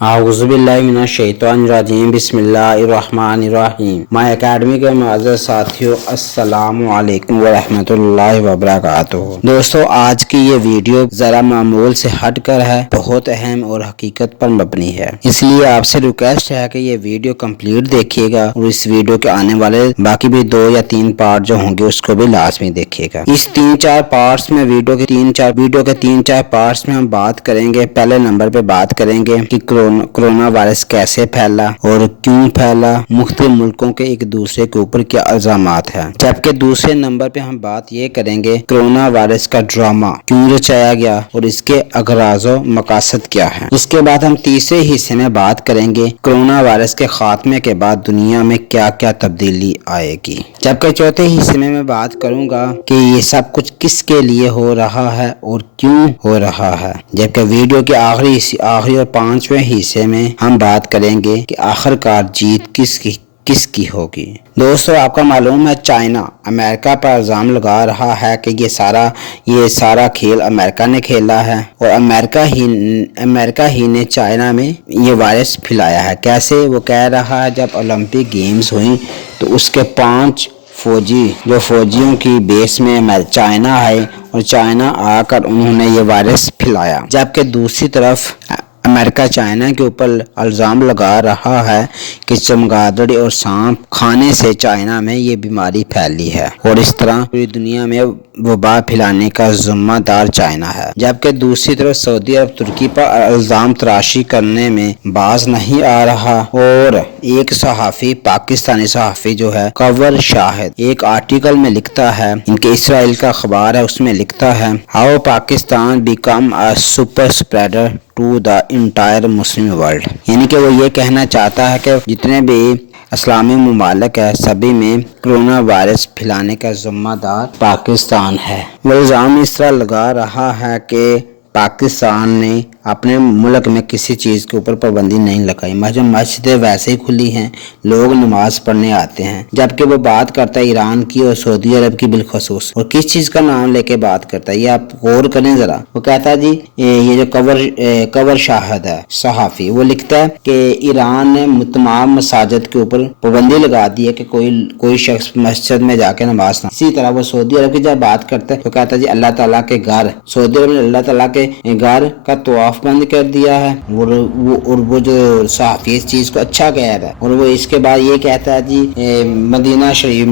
आऊज़ुबिल्लाहिमिनश्शैतानिर्रजीम बिस्मिल्लाहिर्रहमानिर्रहीम। My academy के मुअज़्ज़ज़ साथियों, अस्सलामु अलैकुम वरहमतुल्लाहि वबरकातुहू। दोस्तों, आज की ये वीडियो ज़रा मामूल से हट कर है, बहुत अहम और हकीकत पर मबनी है, इसलिए आपसे रिक्वेस्ट है कि ये वीडियो कंप्लीट देखिएगा और इस वीडियो के आने वाले बाकी भी 2 या 3 पार्ट जो होंगे उसको भी लाजमी देखिएगा। इस 3-4 पार्ट्स में वीडियो के 3-4 पार्ट्स में हम बात करेंगे। पहले नंबर पे बात करेंगे कि कोरोना वायरस कैसे फैला और क्यों फैला, मुख्तलिफ मुल्कों के एक दूसरे के ऊपर क्या इल्जामात है। जबकि दूसरे नंबर पे हम बात ये करेंगे कोरोना वायरस का ड्रामा क्यों रचाया गया और इसके अगराज़ो मकासद क्या है। इसके बाद हम तीसरे हिस्से में बात करेंगे कोरोना वायरस के खात्मे के बाद दुनिया में क्या क्या तब्दीली आएगी। जबकि चौथे हिस्से में मैं बात करूंगा कि ये सब कुछ किसके लिए हो रहा है और क्यों हो रहा है। जबकि वीडियो के आखिरी और 5वें हिस्से में हम बात करेंगे कि आखिरकार जीत किसकी होगी। दोस्तों, आपका मालूम है चाइना अमेरिका पर इल्ज़ाम लगा रहा है कि ये सारा खेल अमेरिका ने खेला है और अमेरिका ही ने चाइना में ये वायरस फैलाया है। कैसे? वो कह रहा है जब ओलंपिक गेम्स हुई तो उसके 5 फौजियों की बेस में चाइना है और चाइना आकर उन्होंने ये वायरस फैलाया। जबकि दूसरी तरफ अमेरिका चाइना के ऊपर इल्ज़ाम लगा रहा है कि चमगादड़ और सांप खाने से चाइना में ये बीमारी फैली है और इस तरह पूरी दुनिया में वबा फैलाने का जिम्मेदार चाइना है। जबकि दूसरी तरफ सऊदी अरब तुर्की पर इल्ज़ाम तराशी करने में बाज नहीं आ रहा और एक सहाफ़ी, पाकिस्तानी सहाफ़ी जो है कवर शाहिद, एक आर्टिकल में लिखता है, इनके इसराइल का अखबार है, उसमें लिखता है how Pakistan become a super spreader to the entire Muslim world. यानी कि वो ये कहना चाहता है कि जितने भी इस्लामी मुमालिक है सभी में कोरोना वायरस फैलाने का जिम्मेदार पाकिस्तान है। वो इल्ज़ाम इस तरह लगा रहा है कि पाकिस्तान ने अपने मुल्क में किसी चीज़ के ऊपर पाबंदी नहीं लगाई। मस्जिदें वैसे ही खुली हैं, लोग नमाज पढ़ने आते हैं। जबकि वो बात करता है ईरान की और सऊदी अरब की बिलखसूस, और किस चीज़ का नाम लेके बात करता है ये आप गौर करें ज़रा। वो कहता है जी ये जो कवर शाहिद है सहाफ़ी, वो लिखता है कि ईरान ने तमाम मसाजिद के ऊपर पाबंदी लगा दी है कि कोई शख्स मस्जिद में जाके नमाज ना। इसी तरह वो सऊदी अरब की जब बात करता है तो कहता है जी अल्लाह ताला के घर, सऊदी अरब ने अल्लाह ताला के घर का तवाफ बंद कर दिया है और वो जो सहाफ़ी इस चीज़ को अच्छा कह रहा है। और वो इसके बाद ये कहता है जी मदीना शरीफ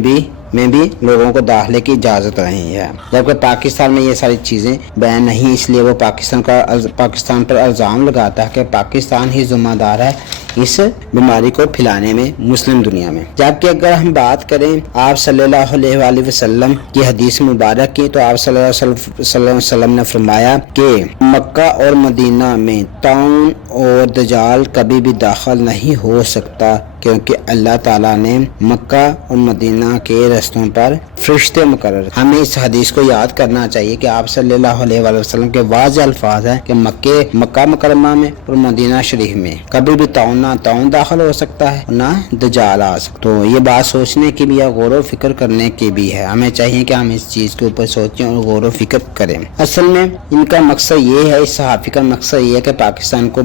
में भी लोगों को दाखिले की इजाज़त नहीं है। जबकि पाकिस्तान में ये सारी चीज़ें बैन नहीं, इसलिए वो पाकिस्तान पर इल्ज़ाम लगाता है कि पाकिस्तान ही जिम्मेदार है इस बीमारी को फैलाने में मुस्लिम दुनिया में। जबकि अगर हम बात करें आप सल्लल्लाहु अलैहि वसल्लम की हदीस मुबारक की, तो आप सल्लल्लाहु अलैहि वसल्लम ने फरमाया कि मक्का और मदीना में ताउन और दजाल कभी भी दाखिल नहीं हो सकता, क्योंकि अल्लाह ताला ने मक्का और मदीना के रस्तों पर फरिश्ते मुकर्रर। हमें इस हदीस को याद करना चाहिए कि आप सल्लल्लाहु अलैहि वसल्लम के वाज़ेह अल्फाज है कि मक्का मुकर्रमा में और मदीना शरीफ में कभी भी ताउन दाखिल हो सकता है ना दजाल आ सकता। तो ये बात सोचने की भी है, गौर व फिक्र करने की भी है। हमें चाहिए कि हम इस चीज़ के ऊपर सोचें और गौर व फिक्र करें। असल में इनका मकसद ये है, इस सहाफ़ी का मकसद ये है कि पाकिस्तान को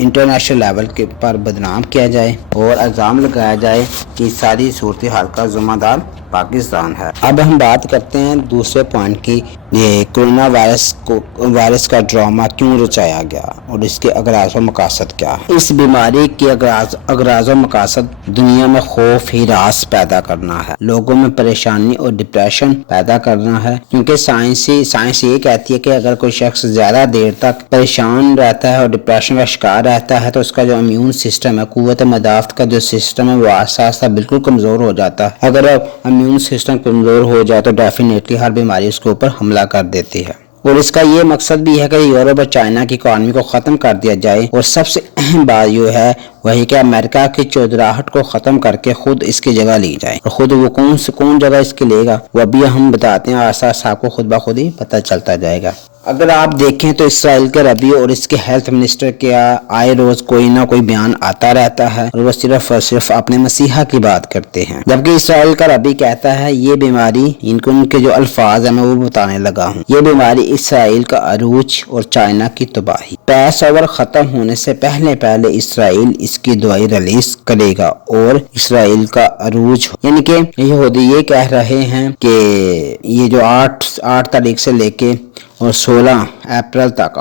इंटरनेशनल लेवल के पर बदनाम किया जाए और इल्ज़ाम लगाया जाए कि सारी सूरत हाल का जिम्मेदार पाकिस्तान है। अब हम बात करते हैं दूसरे पॉइंट की, ये कोरोना वायरस का ड्रामा क्यों रचाया गया और इसके अगराज़ व मकासद क्या है। इस बीमारी के अगराज़ व मकासद दुनिया में खौफ हिरास पैदा करना है, लोगों में परेशानी और डिप्रेशन पैदा करना है। क्योंकि साइंस ये कहती है कि अगर कोई शख्स ज्यादा देर तक परेशान रहता है और डिप्रेशन का शिकार रहता है तो उसका जो इम्यून सिस्टम है, कुव्वत मदाफ़त का जो सिस्टम है, वो आहिस्ता आहिस्ता बिल्कुल कमज़ोर हो जाता है। अगर इम्यून सिस्टम कमज़ोर हो जाए तो डेफिनेटली हर बीमारी उसके ऊपर हमला कर देती है। और इसका ये मकसद भी है कि यूरोप और चाइना की इकॉनमी को ख़त्म कर दिया जाए। और सबसे अहम बात ये है वही कि अमेरिका की चौधराहट को ख़त्म करके खुद इसकी जगह ली जाए। और खुद वो कौन जगह इसकी लेगा वो अभी हम बताते हैं, आसास आपको खुद ब खुद ही पता चलता जाएगा। अगर आप देखें तो इसराइल के रबी और इसके हेल्थ मिनिस्टर के आए रोज कोई ना कोई बयान आता रहता है और वो सिर्फ और सिर्फ अपने मसीहा की बात करते हैं, जबकि इसराइल का रबी कहता है ये बीमारी, उनके जो अल्फाज है मैं वो बताने लगा हूँ, ये बीमारी इसराइल का अरूज और चाइना की तबाही। पैस ओवर खत्म होने से पहले इसराइल इसकी दवाई रिलीज करेगा और इसराइल का अरूज, यानी कि यहूदी ये कह रहे हैं कि ये जो 8 तारीख से लेके और 16 अप्रैल तक,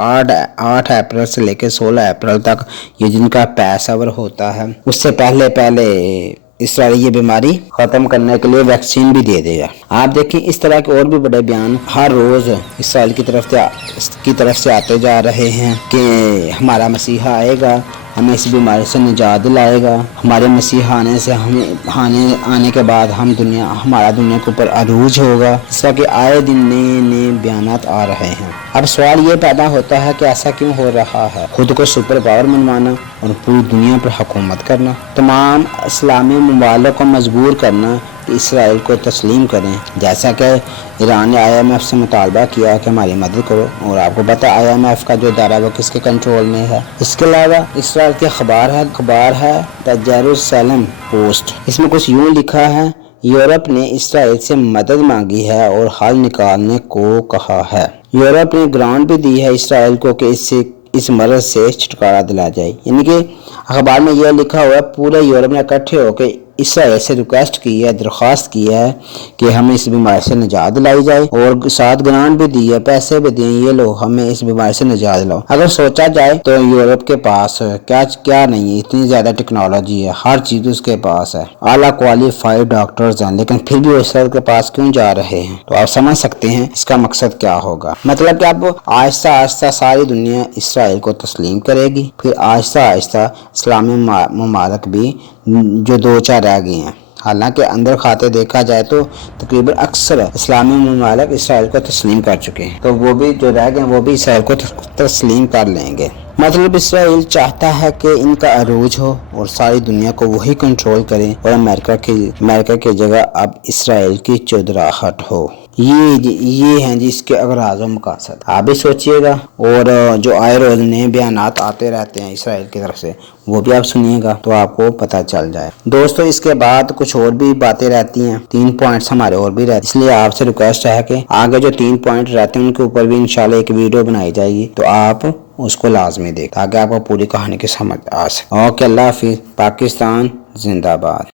8 अप्रैल से लेकर 16 अप्रैल तक ये जिनका पैस ओवर होता है, उससे पहले इसराइल ये बीमारी खत्म करने के लिए वैक्सीन भी दे देगा। आप देखें इस तरह के और भी बड़े बयान हर रोज इसराइल की तरफ से आते जा रहे हैं कि हमारा मसीहा आएगा, हमें इस बीमारी से निजात दिलाएगा, हमारे मसीहा आने के बाद हमारा दुनिया के ऊपर अरूज होगा। इस तरह के आए दिन नए बयानात आ रहे हैं। अब सवाल ये पैदा होता है कि ऐसा क्यों हो रहा है? खुद को सुपर पावर मनवाना और पूरी दुनिया पर हुकूमत करना, तमाम इस्लामी ममालिक को मजबूर करना कि इसराइल को तस्लीम करें, जैसा कि ईरान ने IMF से मुतालबा किया कि हमारी मदद करो। और आपको पता है IMF का जो इदारा वो किसके कंट्रोल में है। इसके अलावा इसराइल के अखबार है द जेरूसलम पोस्ट। इसमें कुछ यूँ लिखा है, यूरोप ने इसराइल से मदद मांगी है और हल निकालने को कहा है। यूरोप ने ग्रांट भी दी है इसराइल को कि इस मर्ज से छुटकारा दिला जाए। यानी कि अखबार में यह लिखा हुआ है पूरे यूरोप ने इकट्ठे होकर इसराइल से रिक्वेस्ट की है, दरख्वास्त की है कि हमें इस बीमारी से निजात दिलाई जाए और साथ ग्रांट भी दी है, पैसे भी दिए, ये लो हमें इस बीमारी से निजात दिलाओ। अगर सोचा जाए तो यूरोप के पास क्या नहीं है, इतनी ज्यादा टेक्नोलॉजी है, हर चीज उसके पास है, आला क्वालिफाइड डॉक्टर्स हैं, लेकिन फिर भी वो इसराइल के पास क्यों जा रहे हैं? तो आप समझ सकते हैं इसका मकसद क्या होगा। मतलब कि अब आहिस्ता सारी दुनिया इसराइल को तस्लीम करेगी, फिर आहिस्ता इस्लामी ममालिक भी जो 2-4 रह गए हैं, हालांकि अंदर खाते देखा जाए तो तकरीबन अक्सर इस्लामी ममालिक इसराइल को तस्लीम कर चुके हैं, तो वो भी जो रह गए वो भी इसराइल को तस्लीम कर लेंगे। मतलब इसराइल चाहता है कि इनका अरूज हो और सारी दुनिया को वही कंट्रोल करे और अमेरिका की जगह अब इसराइल की चौधराहट हो। ये हैं जी इसके अगराज़ और मकासद। आप भी सोचिएगा और जो आए रोज नए बयानात आते रहते हैं इसराइल की तरफ से वो भी आप सुनिएगा तो आपको पता चल जाए। दोस्तों इसके बाद कुछ और भी बातें रहती हैं, 3 पॉइंट्स हमारे और भी रहते, इसलिए आपसे रिक्वेस्ट है कि आगे जो 3 पॉइंट रहते हैं उनके ऊपर भी इंशाल्लाह एक वीडियो बनाई जाएगी, तो आप उसको लाजमी देखें ताकि आपको पूरी कहानी की समझ आ सके। ओके, अल्लाह हाफिज़। पाकिस्तान जिंदाबाद।